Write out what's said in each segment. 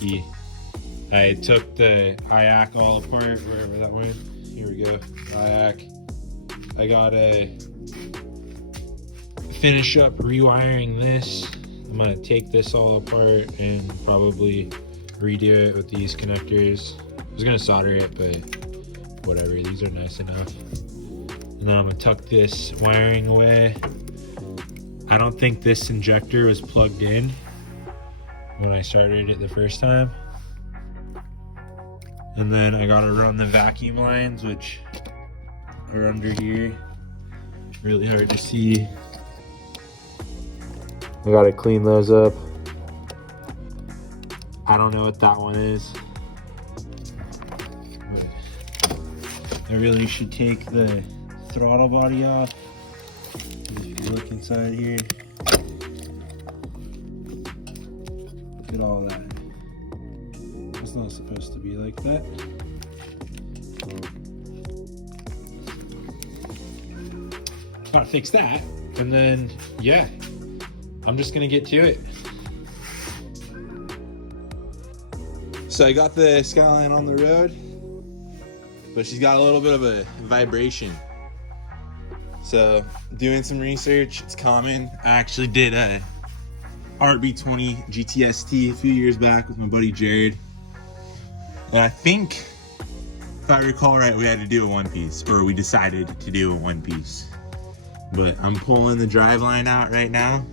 lucky. I took the IAC all apart, wherever that went. Here we go, IAC. I gotta finish up rewiring this. I'm gonna take this all apart and probably redo it with these connectors. I was gonna solder it, but whatever, these are nice enough. And then I'm gonna tuck this wiring away. I don't think this injector was plugged in when I started it the first time. And then I gotta run the vacuum lines, which are under here. Really hard to see. I gotta clean those up. I don't know what that one is. But I really should take the throttle body off. If you look inside here, look at all that. It's not supposed to be like that. Gotta fix that, and then yeah, I'm just gonna get to it. So I got the Skyline on the road, but she's got a little bit of a vibration. So doing some research, it's common. I actually did a rb20 GTST a few years back with my buddy Jared. And I think, if I recall right, we had to do a one piece, or we decided to do a one piece. But I'm pulling the drive line out right now.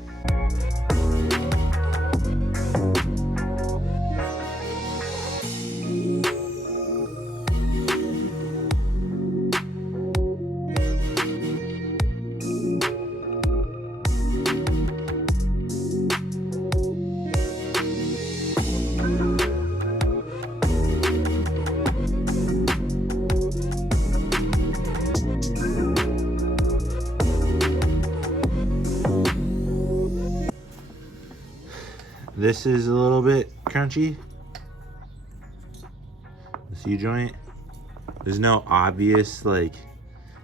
This is a little bit crunchy. The C-joint. There's no obvious, like,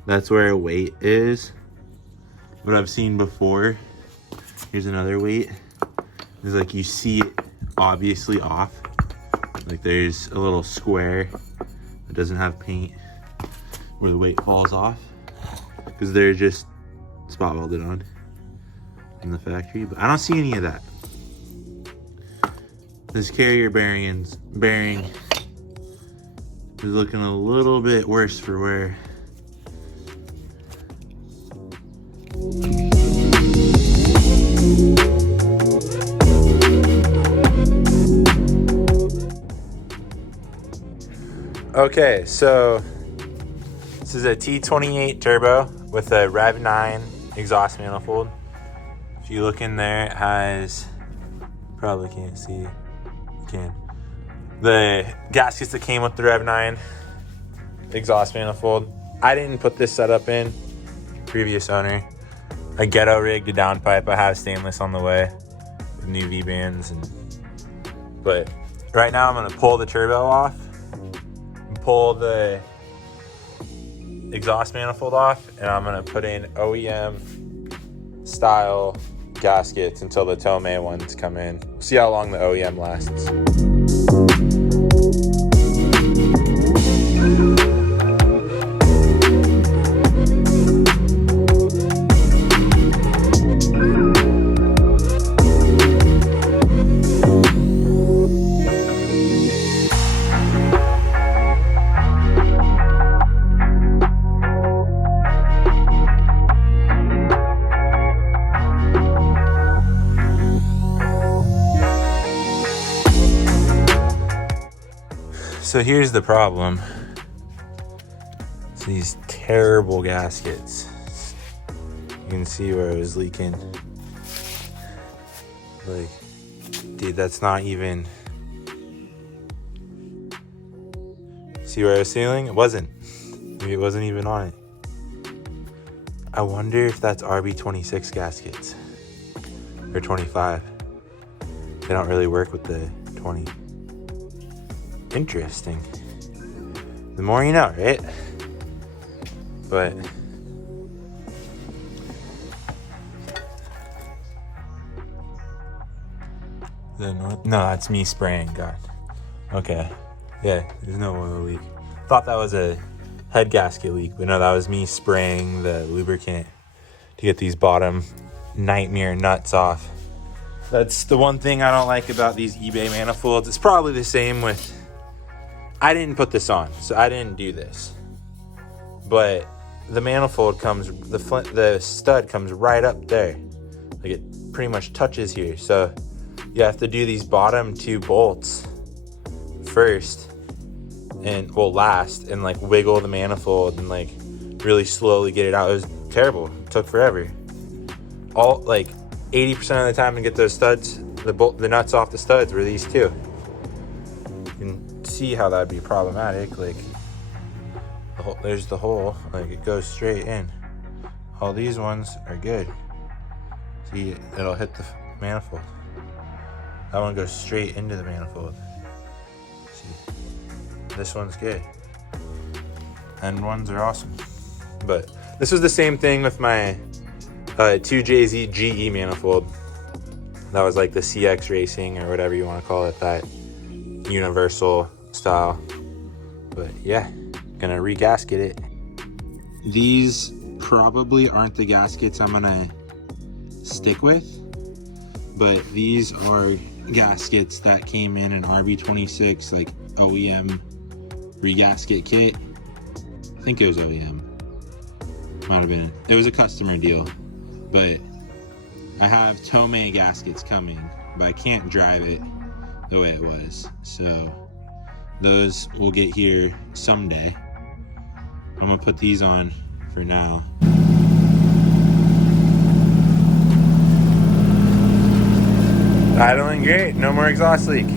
that's where a weight is. What I've seen before, here's another weight, is like you see it obviously off. Like there's a little square that doesn't have paint where the weight falls off, because they're just spot welded on in the factory. But I don't see any of that. This carrier bearing is looking a little bit worse for wear. Okay, so this is a T28 turbo with a rb20 exhaust manifold. If you look in there, it has, probably can't see, the gaskets that came with the rb20 exhaust manifold. I didn't put this setup in, previous owner. I ghetto rigged a downpipe. I have stainless on the way with new V-bands, but right now I'm gonna pull the turbo off and pull the exhaust manifold off, and I'm gonna put in OEM style gaskets until the Tomei ones come in. See how long the OEM lasts. So here's the problem. It's these terrible gaskets. You can see where it was leaking. Like, dude, that's not even... See where I was sealing? It wasn't. Maybe it wasn't even on it. I wonder if that's rb26 gaskets. Or 25. They don't really work with the 20. Interesting. The more you know, right? But no, that's me spraying. God. Okay. Yeah, there's no oil leak. Thought that was a head gasket leak, but no, that was me spraying the lubricant to get these bottom nightmare nuts off. That's the one thing I don't like about these eBay manifolds. It's probably the same with, I didn't put this on, so I didn't do this. But the manifold comes, the stud comes right up there. Like it pretty much touches here. So you have to do these bottom 2 bolts first and last, and like wiggle the manifold and like really slowly get it out. It was terrible. It took forever. All like 80% of the time to get those studs, the nuts off the studs were these 2. You can see how that'd be problematic. Like there's the hole, like it goes straight in. All these ones are good. See, it'll hit the manifold. That one goes straight into the manifold. See, this one's good. And ones are awesome. But this was the same thing with my 2JZ GE manifold. That was like the CX Racing or whatever you want to call it, that universal style. But yeah, gonna regasket it. These probably aren't the gaskets I'm gonna stick with, but these are gaskets that came in an rb20 like OEM regasket kit. I think it was OEM. Might have been. It was a customer deal, but I have Tomei gaskets coming, but I can't drive it the way it was. So those will get here someday. I'm gonna put these on for now. Idling great, no more exhaust leak.